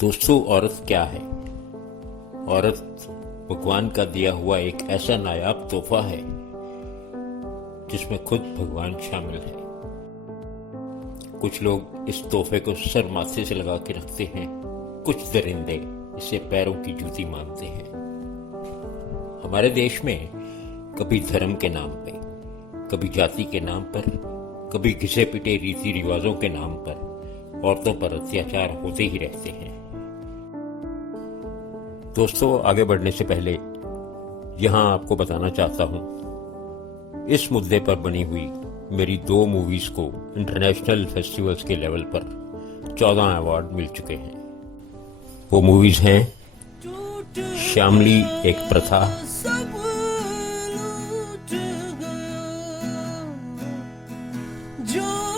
दोस्तों, औरत क्या है? औरत भगवान का दिया हुआ एक ऐसा नायाब तोहफा है जिसमें खुद भगवान शामिल है। कुछ लोग इस तोहफे को सर माथे से लगा के रखते हैं, कुछ दरिंदे इसे पैरों की जूती मानते हैं। हमारे देश में कभी धर्म के नाम पे, कभी जाति के नाम पर, कभी घिसे पिटे रीति रिवाजों के नाम पर औरतों पर अत्याचार होते ही रहते हैं। दोस्तों, आगे बढ़ने से पहले यहां आपको बताना चाहता हूं, इस मुद्दे पर बनी हुई मेरी 2 मूवीज को इंटरनेशनल फेस्टिवल्स के लेवल पर 14 अवार्ड मिल चुके हैं। वो मूवीज हैं श्यामली एक प्रथा,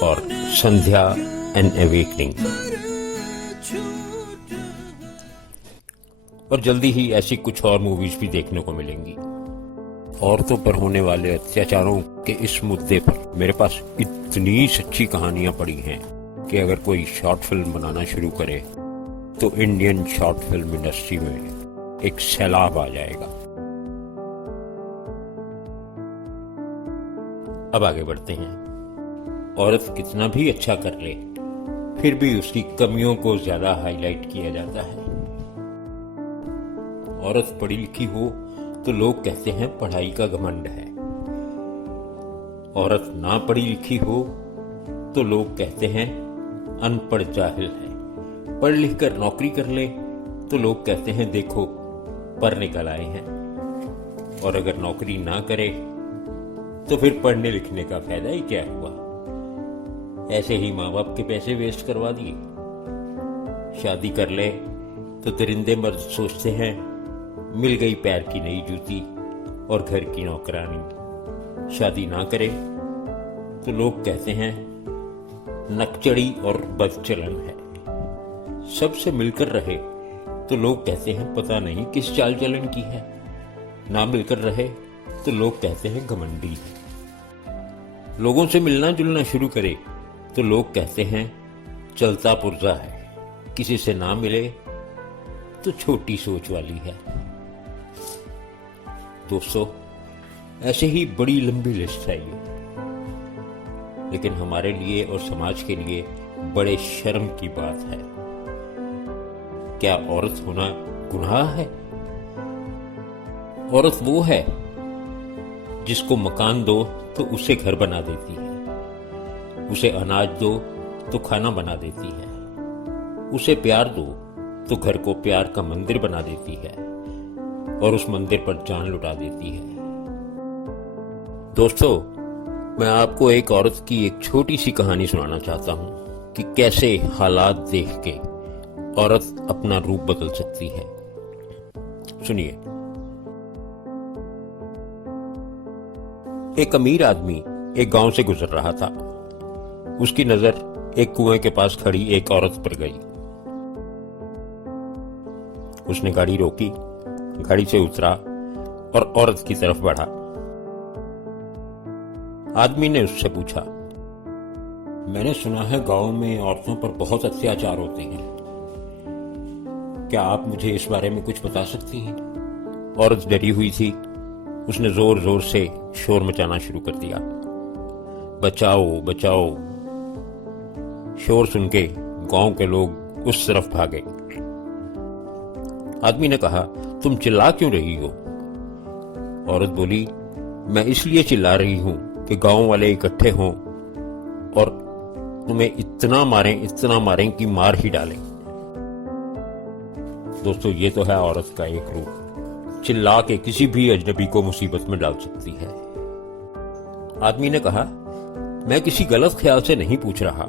और संध्या एन अवेकनिंग। और जल्दी ही ऐसी कुछ और मूवीज भी देखने को मिलेंगी। औरतों पर होने वाले अत्याचारों के इस मुद्दे पर मेरे पास इतनी सच्ची कहानियां पड़ी हैं कि अगर कोई शॉर्ट फिल्म बनाना शुरू करे तो इंडियन शॉर्ट फिल्म इंडस्ट्री में एक सैलाब आ जाएगा। अब आगे बढ़ते हैं। औरत कितना भी अच्छा कर ले, फिर भी उसकी कमियों को ज्यादा हाईलाइट किया जाता है। औरत पढ़ी लिखी हो तो लोग कहते हैं पढ़ाई का घमंड है। औरत ना पढ़ी लिखी हो तो लोग कहते हैं अनपढ़ जाहिल है। पढ़ लिख कर नौकरी कर ले तो लोग कहते हैं देखो पर निकल आए हैं। और अगर नौकरी ना करे तो फिर पढ़ने लिखने का फायदा ही क्या हुआ? ऐसे ही माँ बाप के पैसे वेस्ट करवा दिए। शादी कर ले तो दरिंदे मर्द सोचते हैं मिल गई पैर की नई जूती और घर की नौकरानी। शादी ना करे तो लोग कहते हैं नकचड़ी और बदचलन है। सबसे मिलकर रहे तो लोग कहते हैं पता नहीं किस चाल चलन की है। ना मिलकर रहे तो लोग कहते हैं घमंडी है। लोगों से मिलना जुलना शुरू करे तो लोग कहते हैं चलता पुर्जा है। किसी से ना मिले तो छोटी सोच वाली है। दोस्तों, ऐसे ही बड़ी लंबी लिस्ट है ये, लेकिन हमारे लिए और समाज के लिए बड़े शर्म की बात है। क्या औरत होना गुनाह है? औरत वो है जिसको मकान दो तो उसे घर बना देती है, उसे अनाज दो तो खाना बना देती है, उसे प्यार दो तो घर को प्यार का मंदिर बना देती है और उस मंदिर पर जान लुटा देती है। दोस्तों, मैं आपको एक औरत की एक छोटी सी कहानी सुनाना चाहता हूं कि कैसे हालात देख के औरत अपना रूप बदल सकती है। सुनिए। एक अमीर आदमी एक गांव से गुजर रहा था। उसकी नजर एक कुएं के पास खड़ी एक औरत पर गई। उसने गाड़ी रोकी, गाड़ी से उतरा और औरत की तरफ बढ़ा। आदमी ने उससे पूछा, मैंने सुना है गांव में औरतों पर बहुत अत्याचार होते हैं, क्या आप मुझे इस बारे में कुछ बता सकती हैं? औरत डरी हुई थी। उसने जोर जोर से शोर मचाना शुरू कर दिया, बचाओ बचाओ। शोर सुन के गांव के लोग उस तरफ भागे। आदमी ने कहा, तुम चिल्ला क्यों रही हो? औरत बोली, मैं इसलिए चिल्ला रही हूं कि गांव वाले इकट्ठे हों और तुम्हें इतना मारें कि मार ही डालें। दोस्तों, ये तो है औरत का एक रूप, चिल्ला के किसी भी अजनबी को मुसीबत में डाल सकती है। आदमी ने कहा, मैं किसी गलत ख्याल से नहीं पूछ रहा,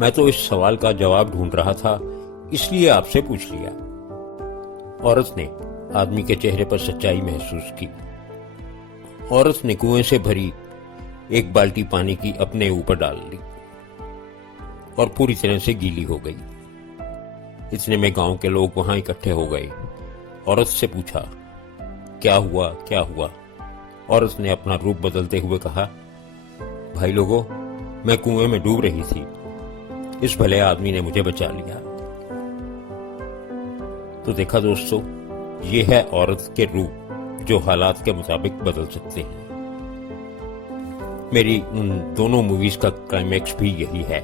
मैं तो इस सवाल का जवाब ढूंढ रहा था, इसलिए आपसे पूछ लिया। औरत ने आदमी के चेहरे पर सच्चाई महसूस की। औरत ने कुएं से भरी एक बाल्टी पानी की अपने ऊपर डाल ली और पूरी तरह से गीली हो गई। इतने में गांव के लोग वहां इकट्ठे हो गए। औरत से पूछा, क्या हुआ क्या हुआ? औरत ने अपना रूप बदलते हुए कहा, भाई लोगों, मैं कुएं में डूब रही थी, इस भले आदमी ने मुझे बचा लिया। तो देखा दोस्तों, ये है औरत के रूप जो हालात के मुताबिक बदल सकते हैं। मेरी उन दोनों मूवीज का क्लाइमैक्स भी यही है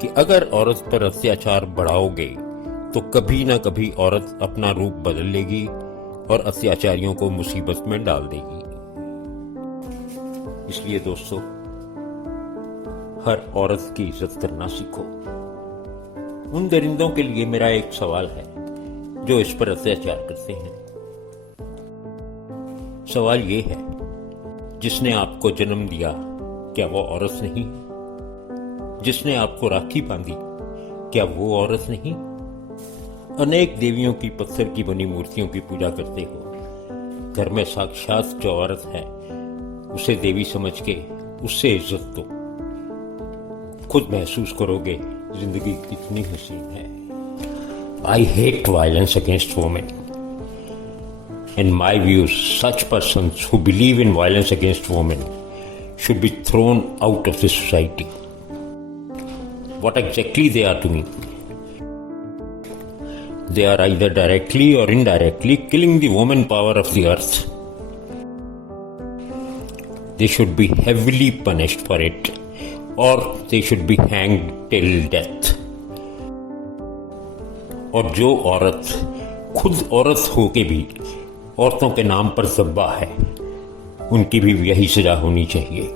कि अगर औरत पर अत्याचार बढ़ाओगे तो कभी ना कभी औरत अपना रूप बदल लेगी और अत्याचारियों को मुसीबत में डाल देगी। इसलिए दोस्तों, हर औरत की इज्जत करना सीखो। उन दरिंदों के लिए मेरा एक सवाल है जो इस पर अत्याचार करते हैं। सवाल ये है, जिसने आपको जन्म दिया क्या वो औरत नहीं? जिसने आपको राखी बांधी क्या वो औरत नहीं? अनेक देवियों की पत्थर की बनी मूर्तियों की पूजा करते हो। घर में साक्षात जो औरत है उसे देवी समझ के उससे इज्जत दो। खुद महसूस करोगे जिंदगी कितनी हसीन है। I hate violence against women. In my views, such persons who believe in violence against women should be thrown out of this society. What exactly they are doing? They are either directly or indirectly killing the woman power of the earth. They should be heavily punished for it, or they should be hanged till death. और जो औरत खुद औरत होके भी औरतों के नाम पर ज़ब्बा है, उनकी भी यही सजा होनी चाहिए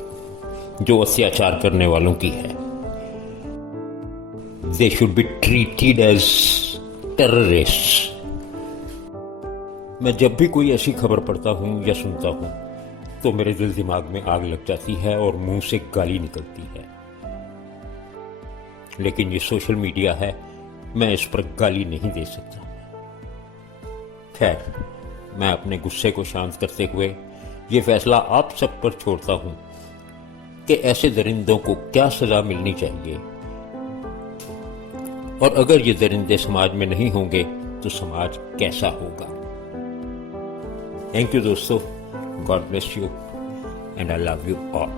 जो अत्याचार करने वालों की है। They should be treated as terrorists. मैं जब भी कोई ऐसी खबर पढ़ता हूं या सुनता हूं तो मेरे दिल दिमाग में आग लग जाती है और मुंह से गाली निकलती है। लेकिन ये सोशल मीडिया है, मैं इस पर गाली नहीं दे सकता। खैर, मैं अपने गुस्से को शांत करते हुए ये फैसला आप सब पर छोड़ता हूं कि ऐसे दरिंदों को क्या सजा मिलनी चाहिए, और अगर ये दरिंदे समाज में नहीं होंगे तो समाज कैसा होगा। थैंक यू दोस्तों, God bless you and I love you all.